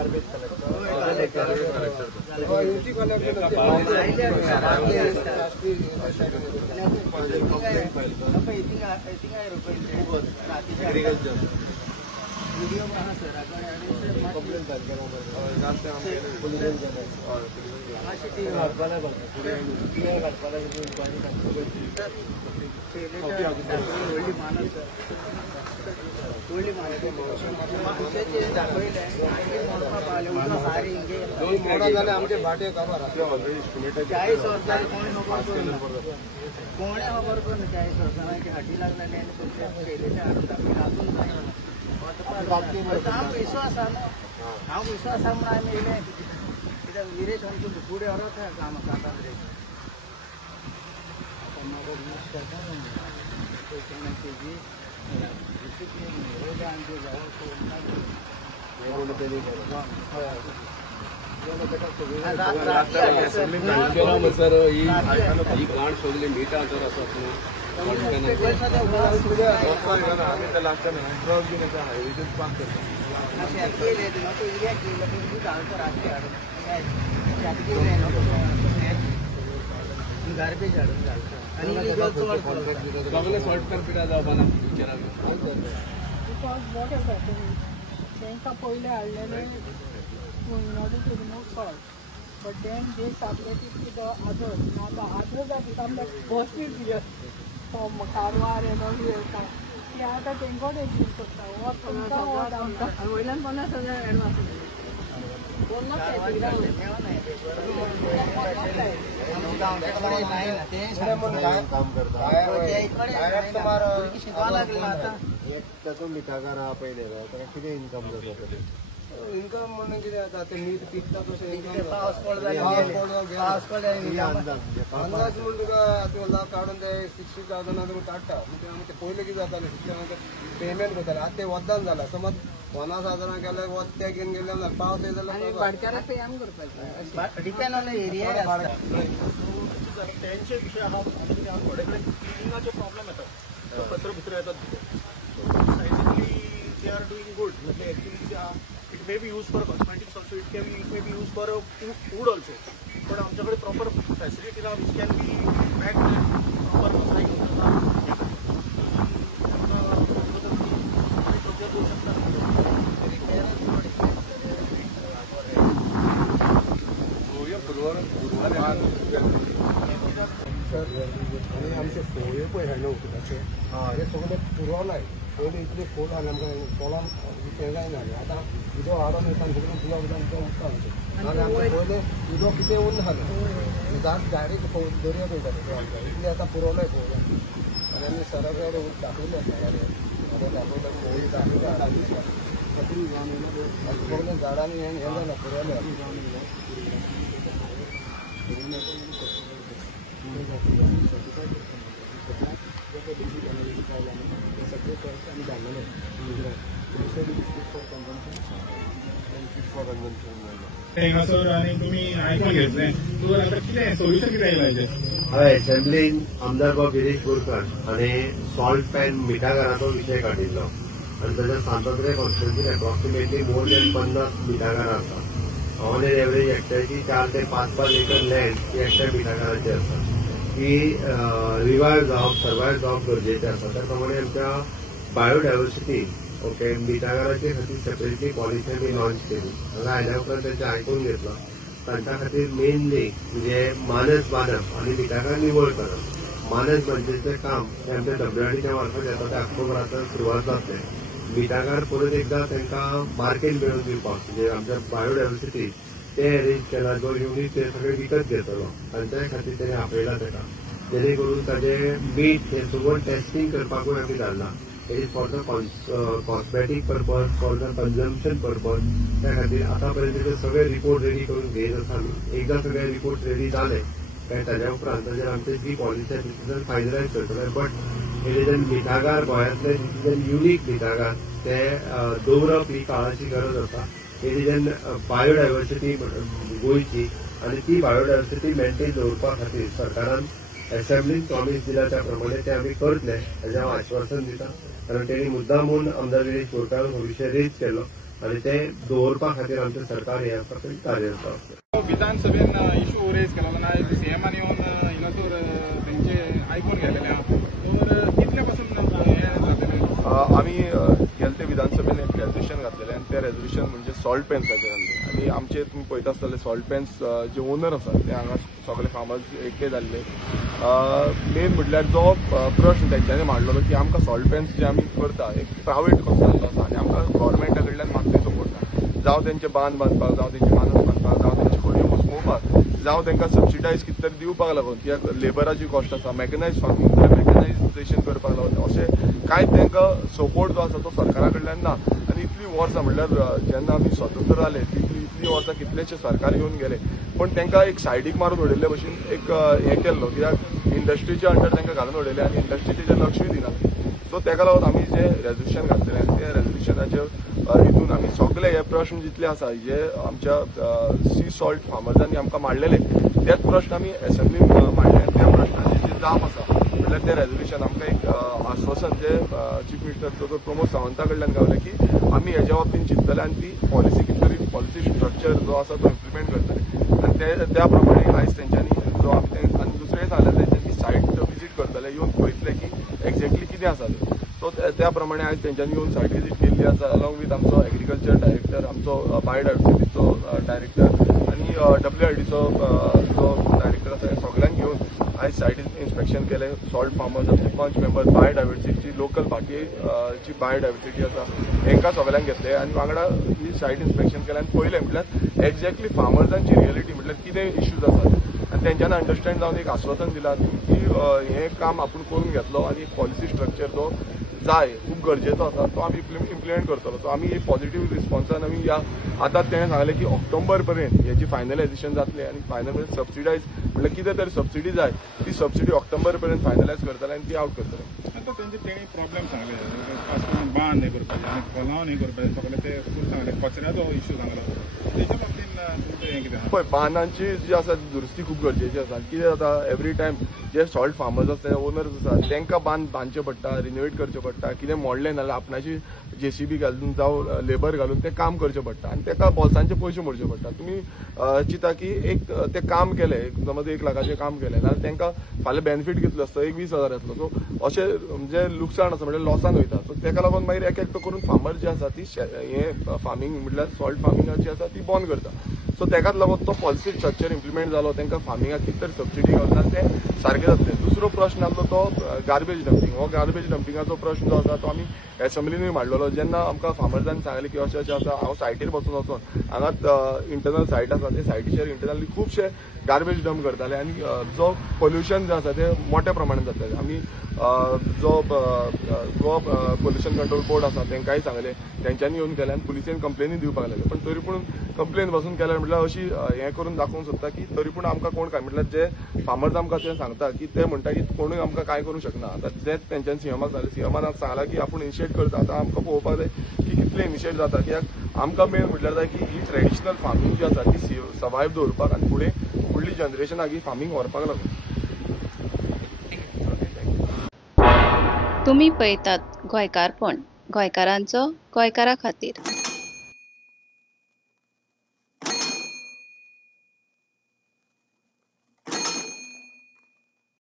Garbage collector video बना sir complaint आमचे भाटे काबार 40 वर्षांनी कोणी खबर करून 40 वर्षांची हाटी लागलेली आणि केलेल्या अजून नाही विश्वास हांव विश्वास म्हणून आम्ही येले कित्याक विरेश आमचो फुडें व्हरत काम करता सर ही गाण सगळी मिटा तर आसा गार्बेज हाडून घालता सगळे सॉर्ट करपिटा जावपाना बिकॉज वॉट इज हॅपनिंग तांकां पयले हाडलेले in order to remove salt, but then they separated to the others. Now the others have become like bursted here from Karwar and all here. की आता तेंको ते यूज करता और तुमका और आमका वयल्यान 50,000 एडवान्स कोण ना काम करता शिकवा लागला आता एक तातूंत मिठागार आहा पयले ताका कितें इन्कम जाता इन्कम म्हणून कितें जाता ते मीठ पिकता तशें इन्कम पावस पडलो अंदाज म्हणून तुका तुका काडून ते 60,000 तुका काडटा म्हणजे पयलीं कितें जातालें शिक्षणाक पेमेंट करताले आतां ते वदान जाला समज 50,000 केल्यार वत ते घेवन गेले जाल्यार पावस येयलो जाल्यार भाडकाराक पे आमी करपाचें डिपेंड ऑन एरिया त्यांचे विषय हा थोडे कडेन क्लिनिंगाचे प्रॉब्लेम येतात कचरो भितर येतात सायन्टिफिकली दे आर डुईंग गुड म्हणजे actually it may be use for cosmetics also it may be use for food also पण आमच्याकडे प्रॉपर फॅसिलिटी ना which can be packed proper आणि आमचे फोळे पळय हे न्हू हे सगळे पुरवलाय पयलीं इतले फोड आले आमकां पोलान हें जायना आतां उदक हाडून येता सगळें ब्लॉक जावन तें उरता आमचें आनी आमचें पयलें उदक कितें उरना जालें डायरेक्ट दर्या पळयता आमकां इतलें आतां पुरवलाय फोळे आनी आमी सराक दाखयलें आसा दाखयलें फोळी दाखयता सगळें झाडांनी हें जालां पुरवलें आणि तुम्ही ऐकून घेतले तर आता कितें सोल्युशन कितें आयलां हय असेंब्लीन आमदार बाब गिरीश बोरकार हांणी सॉल्ट पॅन मिठागराचो विशय काडिल्लो आनी ताच्या सांतोद्रे कॉन्स्टिट्युन्सीन एप्रॉक्सिमेटली मोर दॅन 50 मिठागरां आसा ऑन एन एवरेज एकट्याची 4 ते 5 एकर लँड ही एकट्या मिठागराची आसा ही रिवायव जावप सर्वायव जावप गरजेचें आसा त्या प्रमाणे आमच्या बायोडायवर्सिटी ओके मिठागराचे खातीर सेपरेटली पॉलिसी आमी लॉन्च केली हांगा आयल्या उपरांत तेंचे आयकून घेतलो तांच्या खातीर मेनली म्हणजे मानस बांदप आनी मिठागार निवळ करप मानस बांदचें काम हें आमच्या WRDच्या मार्फत येता ते ऑक्टोबरांतल्यान सुरवात जातलें मिठागार परत एकदां तांकां मार्केट मेळोवन दिवपाक म्हणजे आमच्या बायोडायवर्सिटी ते अरेंज केला जो युनीट ते सगळे विकत घेतलो तांच्या खातीर तेणे आपयला ताका जेणे करून ताजें मीठ हें सगळं टेस्टिंग करपाकूय आमी धाडला it is for the cosmetic purpose for the consumption purpose त्या खातीर आतां पर्यंत ते सगळे रिपोर्ट रेडी करून घेत आसा आमी एकदां सगळे रिपोर्ट रेडी जाले काय ताज्या उपरांत ताजेर आमची जी पॉलिसी डिसिजन फायनलायज करतले बट हे डिसिजन मिठागार गोंयांतले डिसिजन युनीक मिठागार ते दवरप ही काळाची गरज आसा हे डिसिजन बायोडायवर्सिटी गोंयची आनी ती बायोडायवर्सिटी मेंटेन दवरपा खातीर सरकारान असेंब्लीन प्रॉमीस दिला त्या प्रमाणे ते आमी करतले हेजें हांव आश्वासन दिता कारण तेणी मुद्दामून आमदार गिरीश बोरकारान हो विशय रेज केलो आनी ते दवरपा खातीर आमचें सरकार हें आसा तें कार्यरत आसा. विधानसभेन इशू रेज केला ना सीएमान येवन हिंगासोर तेंचे आयकून गेलेले आहा तर कितले पासून हे जातले. आमी गेले विधानसभेन एक रेजोल्युशन घातलेलें आनी तें रेजोल्युशन म्हणजे सॉल्ट पेन्साचेर आहलें आनी आमचे तुमी पळयता आसतले सॉल्ट पेन्स जे ओनर आसात ते हांगा सगळे फार्मर्स एकठांय जाल्ले. मेन म्हटल्यार जो प्रश्न तेंच्यांनी मांडलेलो की आमकां सॉल्ट पेन्स जे आमी करता एक प्रायवेट कसो जाल्लो आसा आनी आमकां गव्हर्मेंटा कडल्यान मागणी सपोर्ट ना. जावं तेंचे बांद बांदपाक जावं तेंचे मानस बांदपाक जावं तेंचे खोडयो मोसमोवपाक जावं तांकां सबसिडायज कितें तरी दिवपाक लागून कित्याक लेबराची कॉस्ट आसा मॅकनायज फार्मिंग मॅकनायजेशन करपाक लागून अशें कांयच तांकां सपोर्ट जो आसा तो सरकारा कडल्यान ना. आनी इतलीं वर्सां म्हटल्यार जेन्ना आमी स्वतंत्र जाले इतलीं वर्सां कितलेशे सरकार येवन गेले पण तांकां एक सायडीक मारून उडयल्ले भशेन एक हें केल्लो कित्याक इंडस्ट्रीच्या अंडर तांकां घालून उडयले आनी इंडस्ट्री तेजेर लक्षूय दिना. सो ताका लागून आमी जें रेजोल्युशन घातलेलें त्या रेजोल्युशनाचेर हितून आमी सगळे हे प्रश्न जितले आसा जे आमच्या सी सॉल्ट फार्मर्सांनी आमकां मांडलेले तेच प्रश्न आमी एसेंब्लीन मांडले आनी त्या प्रश्नाचे जे जाप आसा म्हटल्यार तें रेजोल्युशन आमकां एक आश्वासन जे चीफ मिनिस्टर डॉ प्रमोद सावंता कडल्यान गावलें की आमी हेच्या बाबतींत चिंततले आनी ती पॉलिसी कितें तरी पॉलिसी स्ट्रक्चर जो आसा तो इम्प्लिमेंट करतले आनी त्या प्रमाणे आयज तेंच्यांनी जो आनी दुसरें सांगलें तेंच्यांनी सायट विजीट करतले येवन पळयतले की एक्झॅक्टली कितें आसा तें. सो त्या प्रमाणे आयज तेंच्यांनी येवन सायट विजीट केल्ली आसा अलॉंग वीथ आमचो एग्रीकल्चर डायरेक्टर आमचो बायोडायवर्सिटीचो डायरेक्टर आनी WRDचो जो डायरेक्टर आसा सगळ्यांक घेवन आयज सायट इन्स्पेक्शन केलें. सॉल्ट फार्मर्स पंच मेंबर्स बायोडायवर्सिटीची लोकल पार्टीची बायोडायवर्सिटी आसा हांकां सगळ्यांक घेतले आनी वांगडा ही सायट इन्स्पेक्शन केलें आनी पळयलें म्हटल्यार एक्झॅक्टली फार्मर्सांची रियलिटी म्हटल्यार कितें इश्यूज आसात आनी तेंच्यांनी अंडरस्टँड जावन एक आश्वासन दिलां की हें काम आपूण करून घेतलो आनी एक पॉलिसी स्ट्रक्चर जो जाय खूब गरजेचो आसा तो आमी इम्प्लिमेंट करतलो. सो आमी पॉझिटिव्ह रिस्पॉन्सान आमी या आतां तेणें सांगलें की ऑक्टोबर पर्यंत हेची फायनलायझेशन जातलें आनी फायनल सबसिडायज म्हटल्यार कितें तरी सबसिडी जाय ती सबसिडी ऑक्टोबर पर्यंत फायनलायज करतले आनी ती आउट करतले. आतां तेणी प्रॉब्लेम सांगले बांद हे करपाचें आनी खोलावन हे करपाचें सगळें ते सांगले कचऱ्याचो इश्यू सांगलो तेच्या बाबतींत हें कितें पळय बांदांची जी आसा दुरुस्ती खूब गरजेची आसा. कितें जाता एवरी टायम जे सॉल्ट फार्मर्स आसा ओनर्स आसा तांकां बांद बांदचे पडटा रिनोवेट करचें पडटा कितें मोडलें नाल्यार आपणाची JCB घालून जावं लेबर घालून तें काम करचें पडटा आनी ताका बोल्सांचे पयशे मोडचे पडटा. तुमी चिंता की एक तें काम केलें समज 1 लाखाचें काम केलें जाल्यार तांकां फाल्यां बेनिफीट कितलो आसता 20,000 येतलो. सो अशें म्हणजे लुकसाण आसा म्हणजे लॉसान वयता. सो ताका लागून मागीर एक एकटो करून फार्मर जी आसा ती हें फार्मिंग म्हटल्यार सॉल्ट फार्मिंगाची आसा ती बंद करता. सो ताकाच लागून तो पॉलिसी स्ट्रक्चर इम्प्लिमेंट जालो तांकां फार्मिंगाक कितें तरी सबसिडी गावता तें सारकें जातलें. दुसरो प्रश्न आसलो तो गार्बेज डंपिंग. हो गार्बेज डंपिंगाचो प्रश्न जो आसा तो आमी एसेंब्लीनूय मांडलेलो. जेन्ना आमकां फार्मर्सांनी सांगलें की अशें अशें आसा हांव सायटीर बसून वचून हांगा इंटरनल सायट आसा ते सायटीचेर इंटरनली खुबशे गार्बेज डंप करताले आनी जो पोल्युशन जें आसा तें मोठ्या प्रमाणांत जातालें. आमी जो गोवा पोल्युशन कंट्रोल बोर्ड आसा तांकांय सांगलें तेंच्यांनी येवन केलें आनी पुलिसेन कंप्लेनी दिवपाक लागले. पण तरी पूण कंप्लेन बसून केल्यार म्हटल्यार अशी हें करून दाखोवंक सोदता की तरी पूण आमकां कोण काय म्हटल्यार जे फार्मर्स आमकां ते सांगता की ते म्हणटा की कोणूय आमकां कांय करूंक शकना. आतां तेंच तेंच्यांनी सीएमाक सांगलें. सीएमान सांगलां की आपूण इनिशिएट करता. आतां आमकां पळोवपाक जाय की कितले इनिशिएट जाता कित्याक आमकां मेन म्हटल्यार जाय की ही ट्रेडिशनल फार्मिंग जी आसा ती सर्वायव दवरपाक आनी फुडली जनरेशनाक ही फार्मिंग व्हरपाक लागून. तुम्ही पळयतात गोंयकारपण गोंयकारांचो गोंयकारा खातीर.